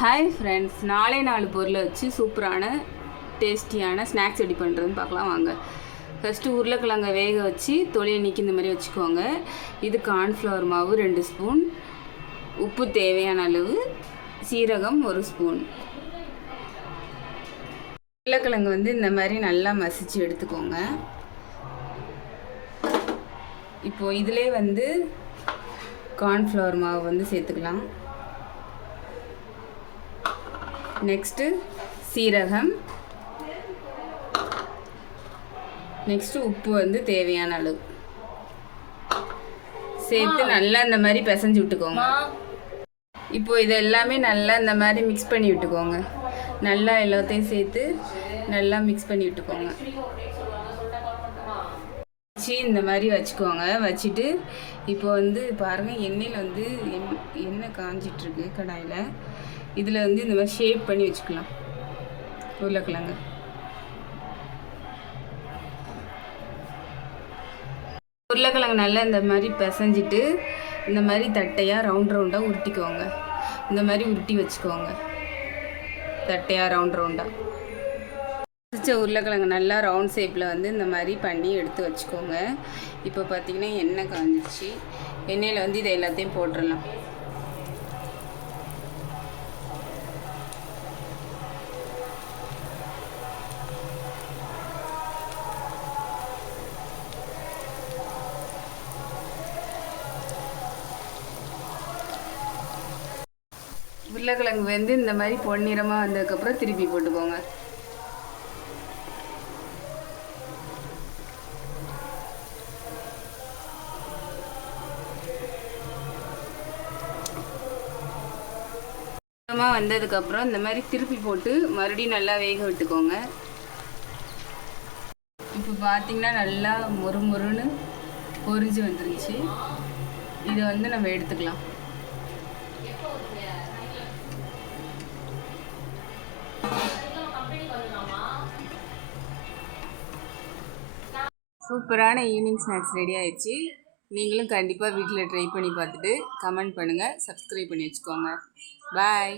Hi friends, 4 பொருளை வச்சு சூப்பரான டேஸ்டியான ஸ்நாக்ஸ் ரெடி பண்ணுறதுன்னு பார்க்கலாம் வாங்க. ஃபஸ்ட்டு உருளைக்கிழங்கை வேக வச்சு தொலியை நீக்கி இந்த மாதிரி வச்சுக்கோங்க. இது கார்ன்ஃப்ளவர் மாவு 2 ஸ்பூன், உப்பு தேவையான அளவு, சீரகம் 1 ஸ்பூன். உருளைக்கிழங்கு இந்த மாதிரி நல்லா மசிச்சு எடுத்துக்கோங்க. இப்போது இதிலே கார்ன்ஃப்ளவர் மாவு சேர்த்துக்கலாம். நெக்ஸ்ட்டு சீரகம், நெக்ஸ்ட்டு உப்பு தேவையான அளவு சேர்த்து நல்லா இந்த மாதிரி பிசைஞ்சு விட்டுக்கோங்க. இப்போது இது எல்லாமே நல்லா இந்த மாதிரி மிக்ஸ் பண்ணி விட்டுக்கோங்க. நல்லா எல்லாத்தையும் சேர்த்து நல்லா மிக்ஸ் பண்ணி விட்டுக்கோங்க. வச்சு இந்த மாதிரி வச்சுக்கோங்க. வச்சுட்டு இப்போ பாருங்கள், எண்ணெயில் எண்ணெய் காஞ்சிட்ருக்கு கடாயில். இதில் இந்த மாதிரி ஷேப் பண்ணி வச்சுக்கலாம் உருளைக்கிழங்கு. உருளைக்கிழங்கு நல்லா இந்த மாதிரி பிசைஞ்சிட்டு இந்த மாதிரி தட்டையாக ரவுண்டாக உருட்டிக்கோங்க. இந்த மாதிரி உருட்டி வச்சுக்கோங்க தட்டையாக ரவுண்டாக. வச்ச உருளைக்கிழங்கு நல்லா ரவுண்ட் ஷேப்பில் இந்த மாதிரி பண்ணி எடுத்து வச்சுக்கோங்க. இப்போ பார்த்திங்கன்னா எண்ணெய் காஞ்சிச்சு. எண்ணெயில் இதை எல்லாத்தையும் போட்டுடலாம். உருளைக்கிழங்கு இந்த மாதிரி பொன்னிறமாக வந்ததுக்கப்புறம் திருப்பி போட்டுக்கோங்க. வந்ததுக்கப்புறம் இந்த மாதிரி திருப்பி போட்டு மறுபடியும் நல்லா வேக விட்டுக்கோங்க. இப்போ பார்த்தீங்கன்னா நல்லா மொறுன்னு பொரிஞ்சு வந்துருச்சு. இதை நம்ம எடுத்துக்கலாம். சூப்பரான ஈவினிங் ஸ்நாக்ஸ் ரெடி ஆயிடுச்சு. நீங்களும் கண்டிப்பாக வீட்டில் ட்ரை பண்ணி பார்த்துட்டு கமெண்ட் பண்ணுங்கள். சப்ஸ்கிரைப் பண்ணி வச்சுக்கோங்க. பாய்.